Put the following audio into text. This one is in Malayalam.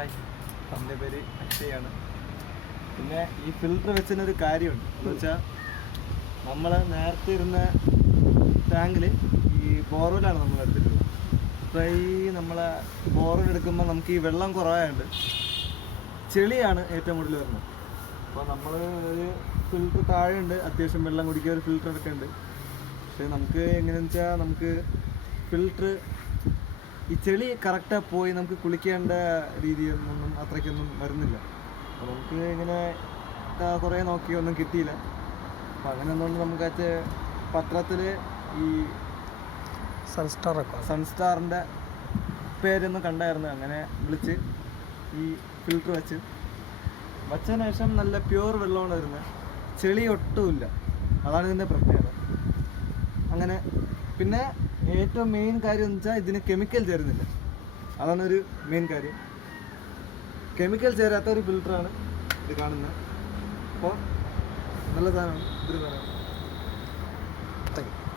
ഹായ്, എൻ്റെ പേര് അക്ഷയാണ്. പിന്നെ ഈ ഫിൽറ്റർ വെച്ചതിനൊരു കാര്യമുണ്ട് എന്ന് വെച്ചാൽ നമ്മൾ നേരത്തെ ഇരുന്ന ടാങ്കിൽ ഈ ബോർവെല്ലാണ് നമ്മൾ എടുത്തിട്ടുള്ളത്. അപ്പോൾ ഈ നമ്മളെ ബോർവെൽ എടുക്കുമ്പോൾ നമുക്ക് ഈ വെള്ളം കുറവായതുകൊണ്ട് ചെളിയാണ് ഏറ്റവും കൂടുതൽ വരുന്നത്. അപ്പോൾ നമ്മൾ ഒരു ഫിൽറ്റർ താഴെയുണ്ട്, അത്യാവശ്യം വെള്ളം കുടിക്കുക ഒരു ഫിൽറ്റർ ഒക്കെ ഉണ്ട്. പക്ഷേ നമുക്ക് എങ്ങനെയാണെന്ന് വെച്ചാൽ നമുക്ക് ഫിൽറ്റർ ഈ ചെളി കറക്റ്റായി പോയി നമുക്ക് കുളിക്കേണ്ട രീതിയൊന്നും അത്രയ്ക്കൊന്നും വരുന്നില്ല. അപ്പോൾ നമുക്ക് ഇങ്ങനെ കുറേ നോക്കി ഒന്നും കിട്ടിയില്ല. അപ്പോൾ അങ്ങനെ ഒന്നുകൊണ്ട് നമുക്ക് പത്രത്തിൽ ഈ സൺസ്റ്റാറിൻ്റെ പേരൊന്നും കണ്ടായിരുന്നു. അങ്ങനെ വിളിച്ച് ഈ ഫിൽറ്റർ വച്ചതിന് ശേഷം നല്ല പ്യൂർ വെള്ളമാണ് വരുന്നത്, ചെളി ഒട്ടുമില്ല. അതാണ് ഇതിൻ്റെ പ്രത്യേകത. അങ്ങനെ പിന്നെ ഏറ്റവും മെയിൻ കാര്യം എന്ന് വെച്ചാൽ ഇതിന് കെമിക്കൽ ചേരുന്നില്ല. അതാണ് ഒരു മെയിൻ കാര്യം. കെമിക്കൽ ചേരാത്ത ഒരു ഫിൽറ്ററാണ് ഇത് കാണുന്നത്. അപ്പോൾ നല്ല സാധനമാണ്, ഇതൊരു സാധനമാണ്. Thank you.